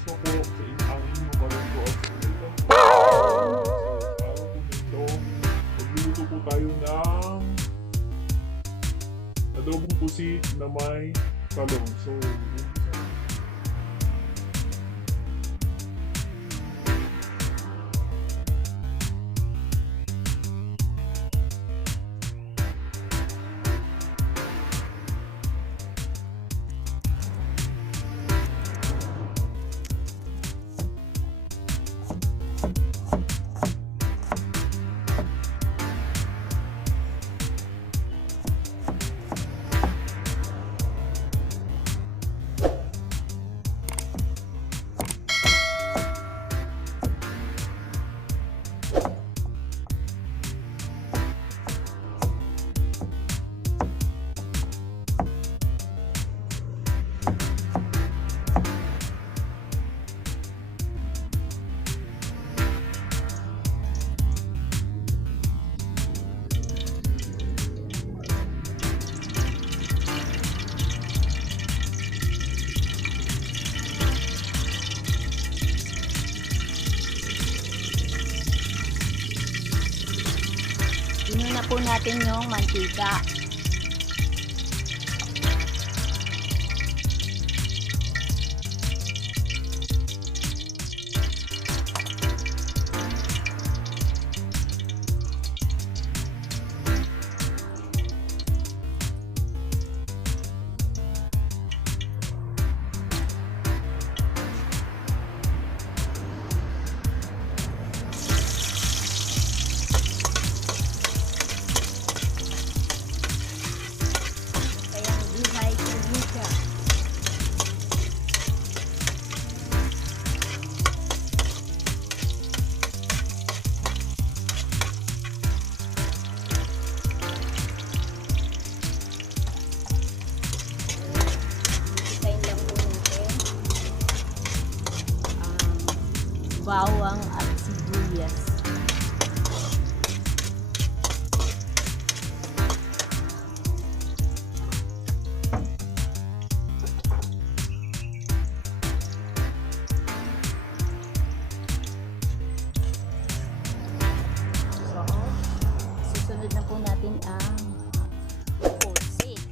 Pascua po sa aking mga kalungko at sa araw po nito, magluluto po tayo ng adobong pusit na may talong. So, Inuna po natin yung mantika. Bawang at sibuyas. So, susunod na po natin ang pusit.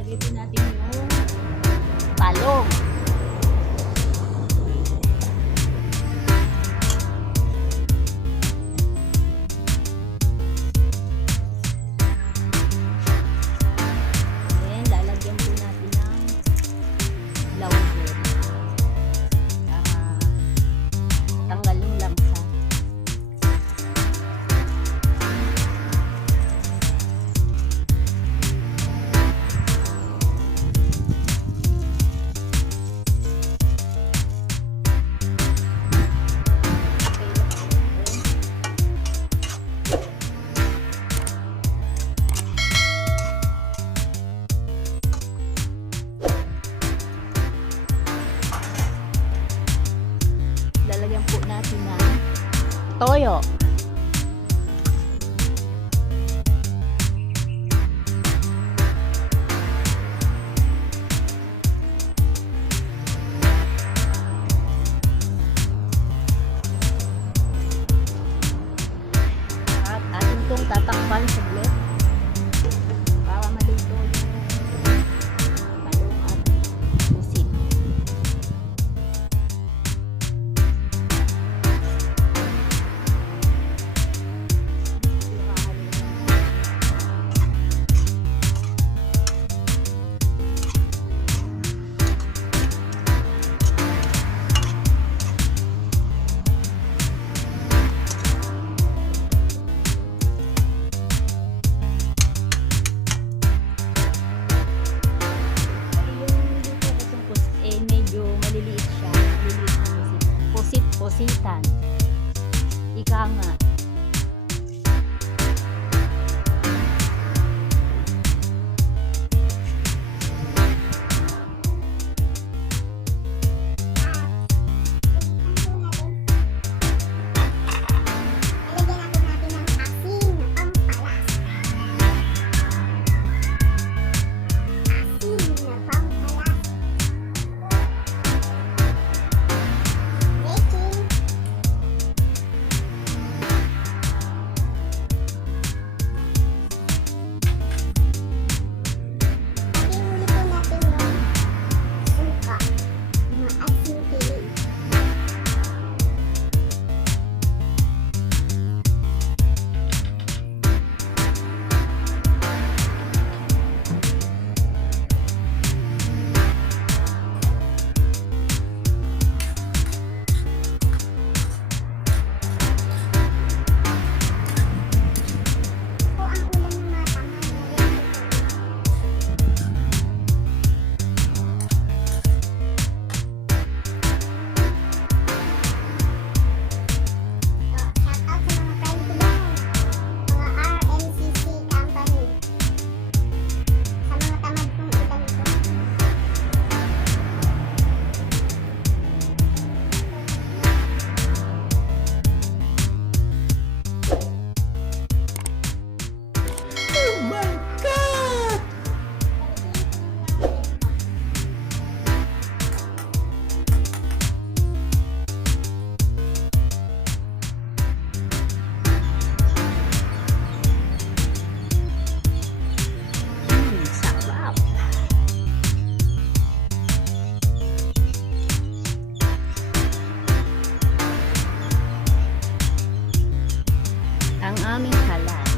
Lalagyan natin yung talong. Then, lalagyan po natin ng lawger para tanggal yung lamsa. Lalagyan po natin ng toyo. At atin itong tatakpan saglit para maluto yung talong at pusit. pusitan. Ika nga. Sarap. Ang aming kalat.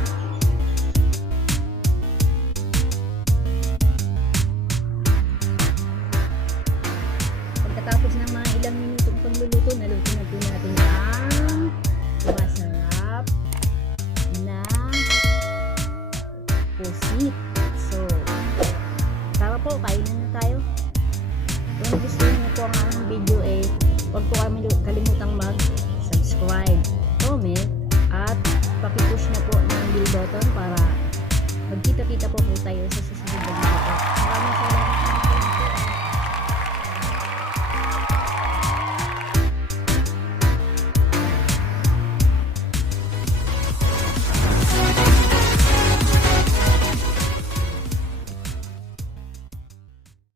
Pagkatapos ng mga ilang minutong pagluluto, naluto na po natin ang masarap na pusit. So, tara po, kainan na tayo. Kung gusto niyo po ang aming video, huwag po kami kalimutang mag-subscribe, comment,